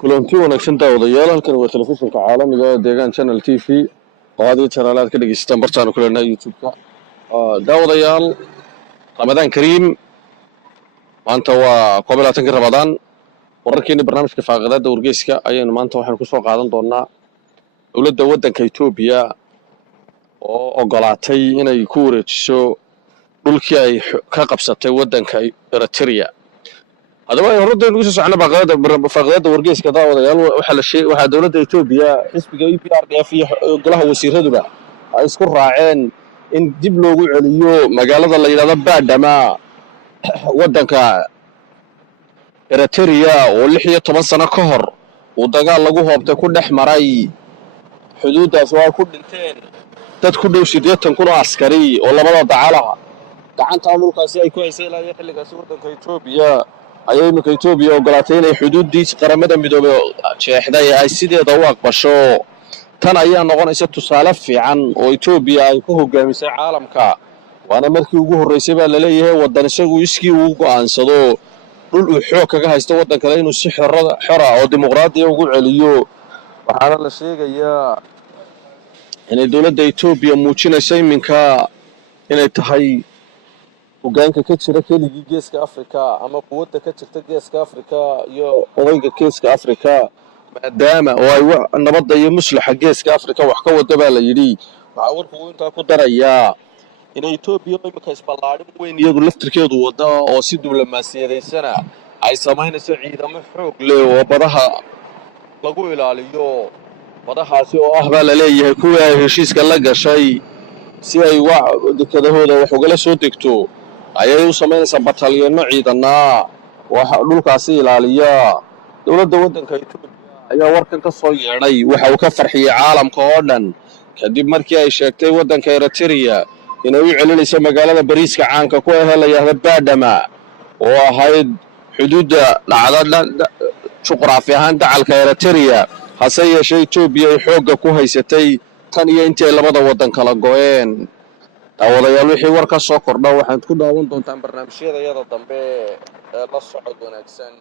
kulanti wanaagsan daawadayaal halkan waa telefishinka caalamiga ee deegaan channel TV qaadi channelaad ka dhageystaan bartaan ku leenahay YouTube-ka daawadayaal Ramadaan Kariim maanta waa 12 Ramadaan wararkeena barnaamijka faaqadaada wargeyska ayaynu maanta waxaan ku soo qaadan doonaa dawladda waddanka Ethopia oo ogolaatay inay ku wareejiso dhulkii ay ka qabsatay waddanka Ereteia هذا ما يرد إنه يسوع عنا فقدات ورجيس كذا وضيال وحل الشيء وحد دولة إثيوبيا حسب جاي بي في قلها وسير هذا بقى يذكر راعين إن جيب له عليو مجال الله إذا بعد ما ودك إريتريا واللي هي 8 سنة كهر ودجال لجوها بتكون أحمري حدود سواء كل اثنين تدخل وشدية تكون عسكري ولا ما تعالها تعال تعمل قاسي كويس لا يحل قاسي ودك إثيوبيا ayaynu ka Ethopia ogolaatay inay xuduudiisa qaramada midoobay jeexday ay sideeda u aqbasho tan ayaa noqonaysa tusaale fiican oo Ethopia ay ku hogaamisay caalamka waana markii ugu horeysay baa la leeyahay wadan isagu iskii uu go'aansado dhul uu xoog kaga haysto wadan kale inuu si xor ah oo dimuqraadi ah ugu celiyo waxaana la sheegayaa inay dawladda Ethopia muujinayso iminka inay tahay hogaanka ka jira keligii geeska Afrika ama quwadda ka jirta geeska Afrika iyo odayga geeska Afrika maadaama oo ay nabadda iyo maslaxa geeska Afrika wax ka wada baa la yiri waxa warku inta ku darayaa in Ethiopia imika isbalaadhin weyn iyadu laftirkeedu wada oo si diblomaasiyadeysana ay samaynayso ciidamo xoog leh oo badaha lagu ilaaliyo badahaasi oo ah baa la leeyahay kuwa heshiiska la gashay si ay dekadahooda wax uga soo degto ayay u samaynaysaa batalyoonno ciidana waxa dhulkaasi ilaaliya dawladda waddanka Ethopia ayaa warkan ka soo yeedhay waxa uu ka farxiyay caalamka oo dhan kadib markii ay sheegtay waddanka Ereteia inay u celinayso magaalada bariiska caanka ku helaya baadama oo ahayd xuduudda dhacda juqraafi ahaan dacalka Ereteia hase yeeshee Ethiopia ay xoogga ku haysatay tan iyo intii labada waddan kala go'een daawadayaal wixii war ka soo kordha waxaad ku daawan doontaan barnaamijyada dambe ee la socod wanaagsan